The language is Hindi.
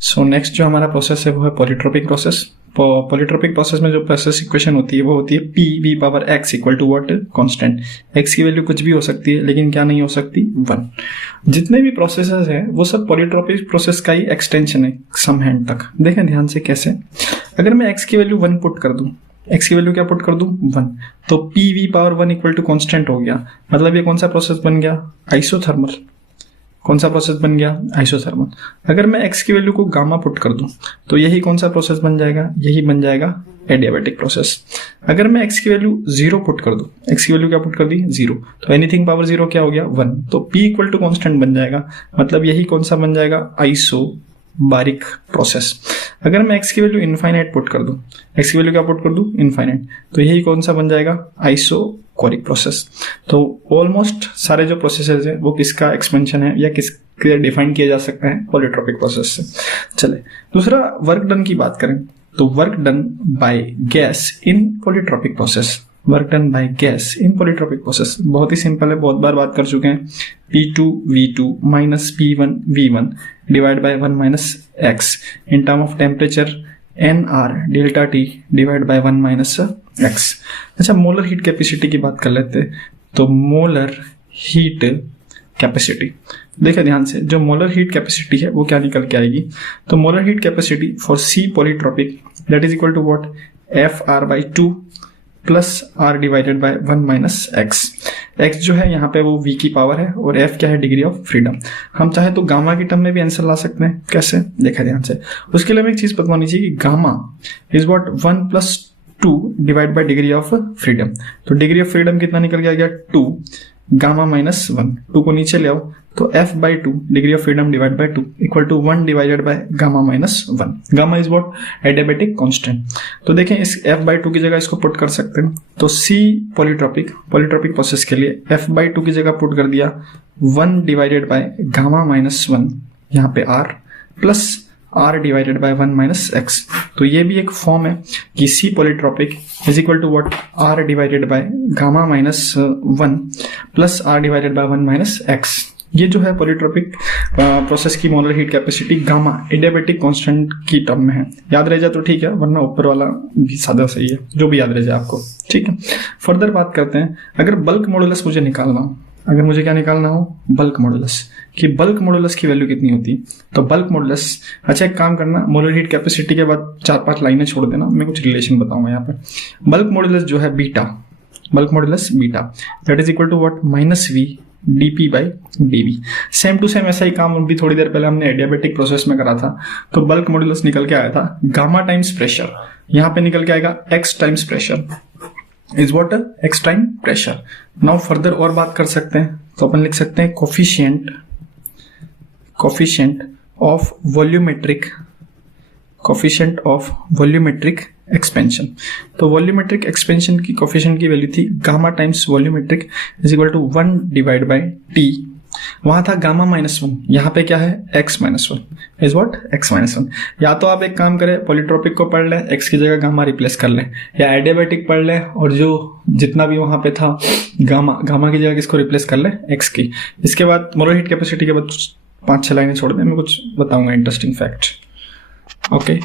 सो नेक्स्ट जो हमारा प्रोसेस है वो है पॉलीट्रोपिक प्रोसेस। पॉलीट्रोपिक प्रोसेस में जो प्रोसेस इक्वेशन होती है वो होती है P V power X equal to what, constant. X की वैल्यू कुछ भी हो सकती है लेकिन क्या नहीं हो सकती, 1। जितने भी प्रोसेसेस हैं वो सब पॉलीट्रोपिक प्रोसेस का ही एक्सटेंशन है सम हैंड तक। देखें ध्यान से कैसे, अगर मैं एक्स की वैल्यू 1 पुट कर दूं, एक्स की वैल्यू क्या पुट कर दूं, 1, तो P V power 1 equal to constant हो गया। मतलब ये कौन सा प्रोसेस बन गया, आइसोथर्मल। कौन सा प्रोसेस बन गया, आइसोथर्मल। अगर मैं x की वैल्यू को गामा पुट कर दूं तो यही कौन सा प्रोसेस बन जाएगा, यही बन जाएगा एडियाबैटिक प्रोसेस। अगर मैं x की वैल्यू 0 पुट कर दूं, x की वैल्यू क्या पुट कर दी, 0, तो एनीथिंग पावर 0 क्या हो गया, 1, तो p इक्वल टू कॉन्स्टेंट बन जाएगा। मतलब यही कौन सा बन जाएगा, आइसोबारिक प्रोसेस। अगर मैं x की वैल्यू इनफाइनाइट पुट कर दूं, x की वैल्यू क्या पुट कर दूं, इनफाइनाइट, तो यही कौन सा बन जाएगा, आइसोकोरिक प्रोसेस। तो ऑलमोस्ट सारे जो प्रोसेसेस है वो किसका एक्सपेंशन है या किसके डिफाइन किया जा सकता है, पॉलीट्रोपिक प्रोसेस से। चले दूसरा वर्क डन की बात करें तो work done by gas in polytropic process. Work done by gas in polytropic process बहुत ही सिंपल है, बहुत बार बात कर चुके हैं। P2V2 minus P1V1 divide by 1 minus x in term of temperature NR delta T divide by 1 minus x. अच्छा, मोलर हीट कैपेसिटी की बात कर लेते हैं। तो मोलर हीट कैपेसिटी, देखिए ध्यान से, जो मोलर हीट कैपेसिटी है वो क्या निकल के आएगी, तो molar heat capacity for C polytropic that is equal to what, FR/2 plus R divided by 1 minus X. X जो है यहाँ पे वो V की पावर है और F क्या है, डिग्री ऑफ फ्रीडम। हम चाहे तो गामा की टर्म में भी आंसर ला सकते हैं। कैसे, देखा ध्यान से। उसके लिए हमें एक चीज बतानी चाहिए कि gamma is what 1 + 2 divide by degree of freedom. तो डिग्री ऑफ फ्रीडम कितना निकल के आ गया, 2, गामा माइनस 1, 2 को नीचे ले आओ तो F/2 degree of freedom divide by 2 equal to 1 divided by gamma minus 1। Gamma is what, adiabatic constant. तो देखें इस F/2 की जगह इसको पुट कर सकते हैं। तो C पॉलीट्रोपिक प्रोसेस के लिए F/2 की जगह पुट कर दिया 1 डिवाइडेड बाय गामा माइनस 1, यहाँ पे R plus R divided by 1 minus X. तो ये भी एक फॉर्म है कि C polytropic is equal to what, R divided by gamma minus 1 plus R divided by 1 minus X. ये जो है पॉलीट्रोपिक प्रोसेस की molar heat capacity gamma adiabatic constant की टर्म में है। याद रह जाए तो ठीक है, वरना ऊपर वाला भी सादा सही है, जो भी याद रह जाए आपको, ठीक है। फर्दर बात करते हैं, अगर बल्क मॉडुलस मुझे निकालना हो, अगर मुझे क्या निकालना हो, बल्क मॉडुलस, कि बल्क मॉडुलस की वैल्यू कितनी होती है। तो बल्क मॉडुलस, अच्छा एक काम करना, मोलर हीट कैपेसिटी के बाद 4-5 लाइनें छोड़ देना, मैं कुछ रिलेशन बताऊंगा यहाँ पे। बल्क मॉडुलस जो है beta, bulk modulus beta that is equal to what, -V dP/dV। Same to same ऐसा ही काम भी थोड़ी देर पहले हमने एडियाबैटिक प्रोसेस में करा था। तो बल्क मॉडुलस निकल के आया था गामा टाइम्स प्रेशर, यहाँ पे निकल के आएगा x times pressure is what, x time pressure. Now further और बात कर सकते हैं, तो अपन लिख सकते हैं कोफिशिएंट ऑफ वॉल्यूमेट्रिक एक्सपेंशन। तो वॉल्यूमेट्रिक एक्सपेंशन की कोफिशिएंट की वैल्यू थी gamma times volumetric is equal to 1 divide by T। वहां था गामा -1, यहाँ पे क्या है, x-1 इज व्हाट, x-1। या तो आप एक काम करें, पॉलीट्रोपिक को पढ़ लें, x की जगह गामा रिप्लेस कर लें, या एडियाबैटिक पढ़ लें और जो जितना भी वहां पे था गामा की जगह किसको रिप्लेस कर लें, x की। इसके बाद मोलर हीट कैपेसिटी के बाद 5-6 लाइनें छोड़ दें, मैं कुछ बताऊंगा इंटरेस्टिंग फैक्ट। ओके।